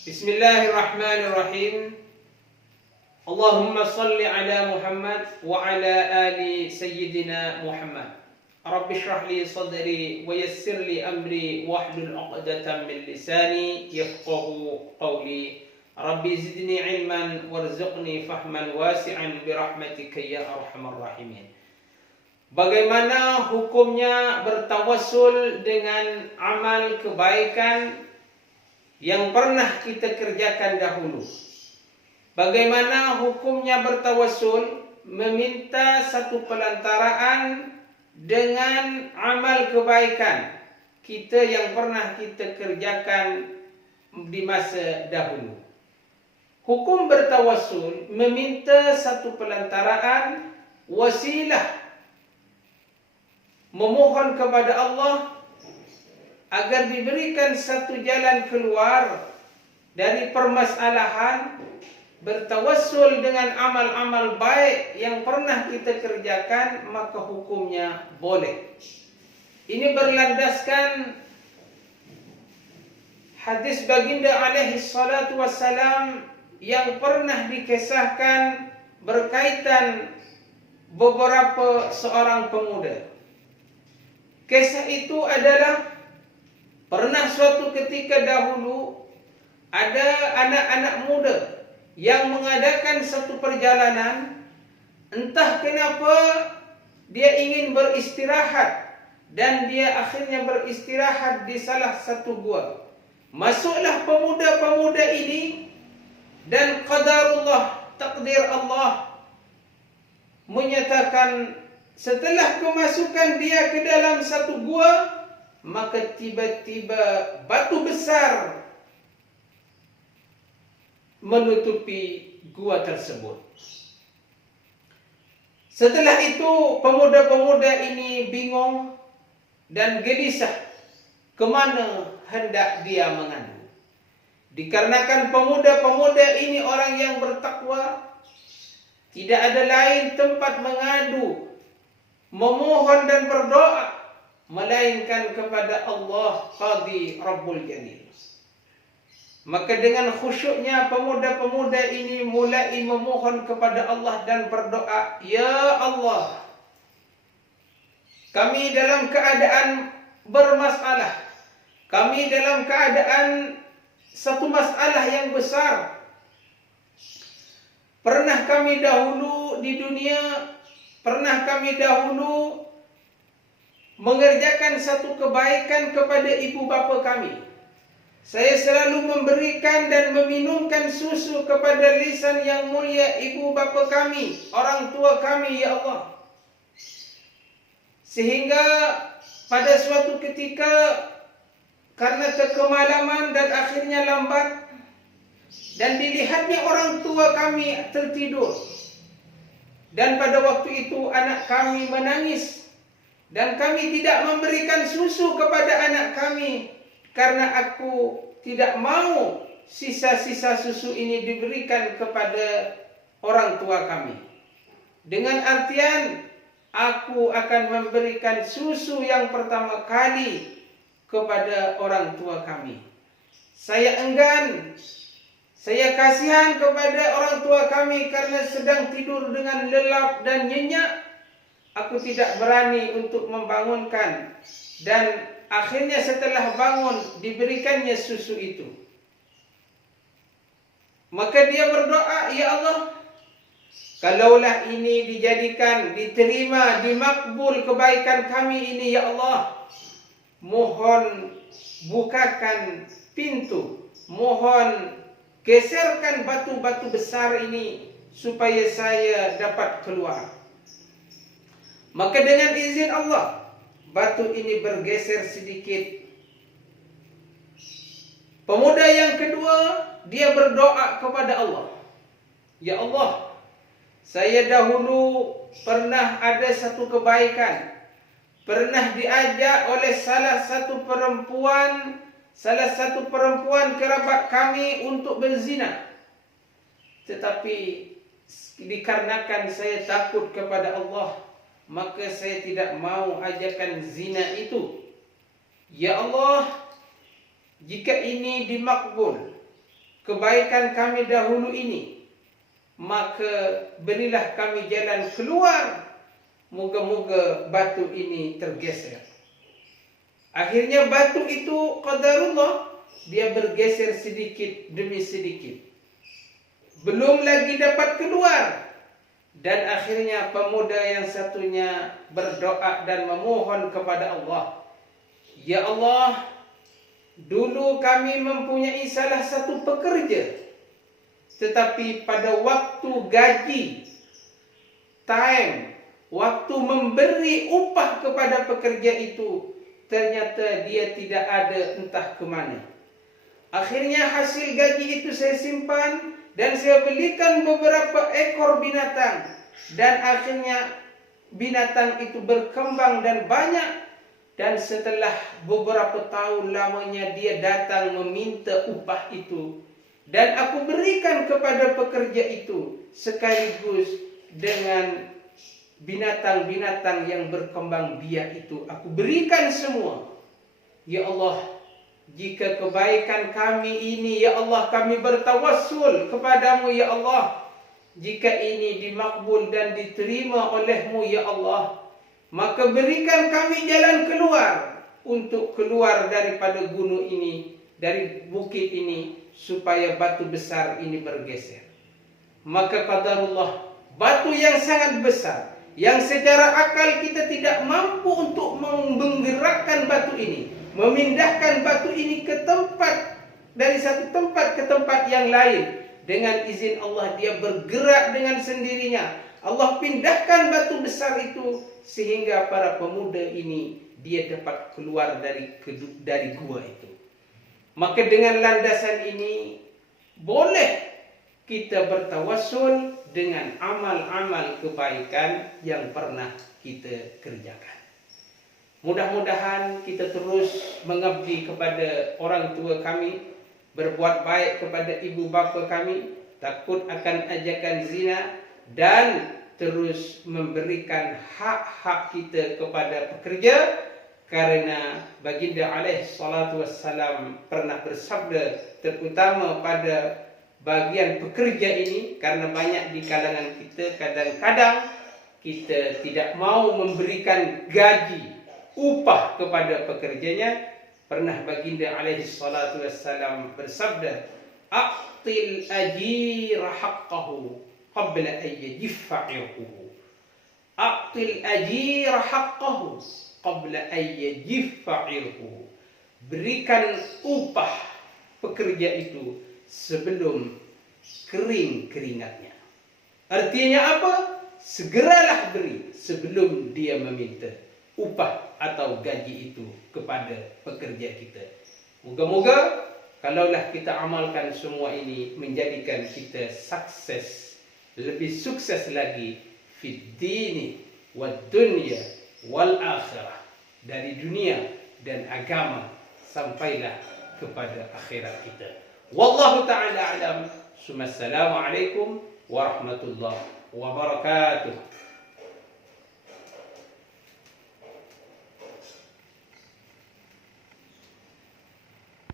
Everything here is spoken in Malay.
Bismillahirrahmanirrahim. Allahumma salli ala Muhammad wa ala ali Sayyidina Muhammad. Rabbi shrah li sadri wa yassir li amri wahlul 'uqdatam min lisani yafqahu qawli. Rabbi zidni ilman warzuqni fahman wasi'an bi rahmatika ya arhamar rahimin. Bagaimana hukumnya bertawassul dengan amal kebaikan yang pernah kita kerjakan dahulu? Bagaimana hukumnya bertawassul, meminta satu pelantaraan dengan amal kebaikan kita yang pernah kita kerjakan di masa dahulu? Hukum bertawassul, meminta satu pelantaraan, wasilah, memohon kepada Allah agar diberikan satu jalan keluar dari permasalahan. Bertawassul dengan amal-amal baik yang pernah kita kerjakan, maka hukumnya boleh. Ini berlandaskan hadis baginda alaihi salatu wassalam yang pernah dikisahkan berkaitan beberapa seorang pemuda. Kisah itu adalah pernah suatu ketika dahulu ada anak-anak muda yang mengadakan satu perjalanan. Entah kenapa dia ingin beristirahat, dan dia akhirnya beristirahat di salah satu gua. Masuklah pemuda-pemuda ini, dan qadarullah, takdir Allah menyatakan setelah kemasukan dia ke dalam satu gua, maka tiba-tiba batu besar menutupi gua tersebut. Setelah itu pemuda-pemuda ini bingung dan gelisah kemana hendak dia mengadu. Dikarenakan pemuda-pemuda ini orang yang bertakwa, tidak ada lain tempat mengadu, memohon dan berdoa melainkan kepada Allah Qadi Rabbul Jalil. Maka dengan khusyuknya pemuda-pemuda ini mulai memohon kepada Allah dan berdoa, "Ya Allah, kami dalam keadaan bermasalah. Kami dalam keadaan satu masalah yang besar. Pernah kami dahulu di dunia, pernah kami dahulu mengerjakan satu kebaikan kepada ibu bapa kami. Saya selalu memberikan dan meminumkan susu kepada lisan yang mulia ibu bapa kami, orang tua kami, ya Allah. Sehingga pada suatu ketika karena kekemalaman dan akhirnya lambat, dan dilihatnya orang tua kami tertidur. Dan pada waktu itu anak kami menangis, dan kami tidak memberikan susu kepada anak kami, karena aku tidak mau sisa-sisa susu ini diberikan kepada orang tua kami. Dengan artian, aku akan memberikan susu yang pertama kali kepada orang tua kami. Saya enggan, saya kasihan kepada orang tua kami karena sedang tidur dengan lelap dan nyenyak. Aku tidak berani untuk membangunkan, dan akhirnya setelah bangun diberikannya susu itu. Maka dia berdoa, "Ya Allah, kalaulah ini dijadikan, diterima, dimakbul kebaikan kami ini, ya Allah, mohon bukakan pintu, mohon geserkan batu-batu besar ini supaya saya dapat keluar." Maka dengan izin Allah, batu ini bergeser sedikit. Pemuda yang kedua, dia berdoa kepada Allah, "Ya Allah, saya dahulu pernah ada satu kebaikan, pernah diajak oleh salah satu perempuan kerabat kami untuk berzina. Tetapi dikarenakan saya takut kepada Allah, maka saya tidak mau ajakan zina itu. Ya Allah, jika ini dimakbul, kebaikan kami dahulu ini, maka berilah kami jalan keluar. Moga-moga batu ini tergeser. Akhirnya batu itu qadarullah, dia bergeser sedikit demi sedikit. Belum lagi dapat keluar. Dan akhirnya pemuda yang satunya berdoa dan memohon kepada Allah. Ya Allah, dulu kami mempunyai salah satu pekerja, tetapi pada waktu gaji, time, waktu memberi upah kepada pekerja itu, ternyata dia tidak ada entah ke mana. Akhirnya hasil gaji itu saya simpan dan saya belikan beberapa ekor binatang. Dan akhirnya binatang itu berkembang dan banyak. Dan setelah beberapa tahun lamanya dia datang meminta upah itu. Dan aku berikan kepada pekerja itu sekaligus dengan binatang-binatang yang berkembang biak itu. Aku berikan semua. Ya Allah, jika kebaikan kami ini, ya Allah, kami bertawassul kepadamu, ya Allah. Jika ini dimakbul dan diterima olehmu, ya Allah, maka berikan kami jalan keluar untuk keluar daripada gunung ini, dari bukit ini, supaya batu besar ini bergeser. Maka qadarullah, batu yang sangat besar, yang secara akal kita tidak mampu untuk menggerakkan batu ini, memindahkan batu ini ke tempat, dari satu tempat ke tempat yang lain. Dengan izin Allah dia bergerak dengan sendirinya. Allah pindahkan batu besar itu sehingga para pemuda ini dia dapat keluar dari gua itu. Maka dengan landasan ini boleh kita bertawassul dengan amal-amal kebaikan yang pernah kita kerjakan. Mudah-mudahan kita terus mengabdi kepada orang tua kami, berbuat baik kepada ibu bapa kami, takut akan ajakan zina, dan terus memberikan hak-hak kita kepada pekerja. Karena baginda alaihi salatu wassalam pernah bersabda, terutama pada bagian pekerja ini, karena banyak di kalangan kita kadang-kadang kita tidak mau memberikan gaji, upah kepada pekerjanya. Pernah baginda alaihi salatu wassalam bersabda, aqtil ajira haqqahu qabla an yajiffa 'irquhu. Aqtil ajira haqqahu qabla an yajiffa 'irquhu. Berikan upah pekerja itu sebelum kering keringatnya. Artinya apa? Segeralah beri sebelum dia meminta upah atau gaji itu kepada pekerja kita. Moga-moga kalaulah kita amalkan semua ini, menjadikan kita sukses, lebih sukses lagi fid dini wad dunya wal akhirah, dari dunia dan agama sampailah kepada akhirat kita. Wallahu ta'ala alam. Assalamualaikum warahmatullahi wabarakatuh.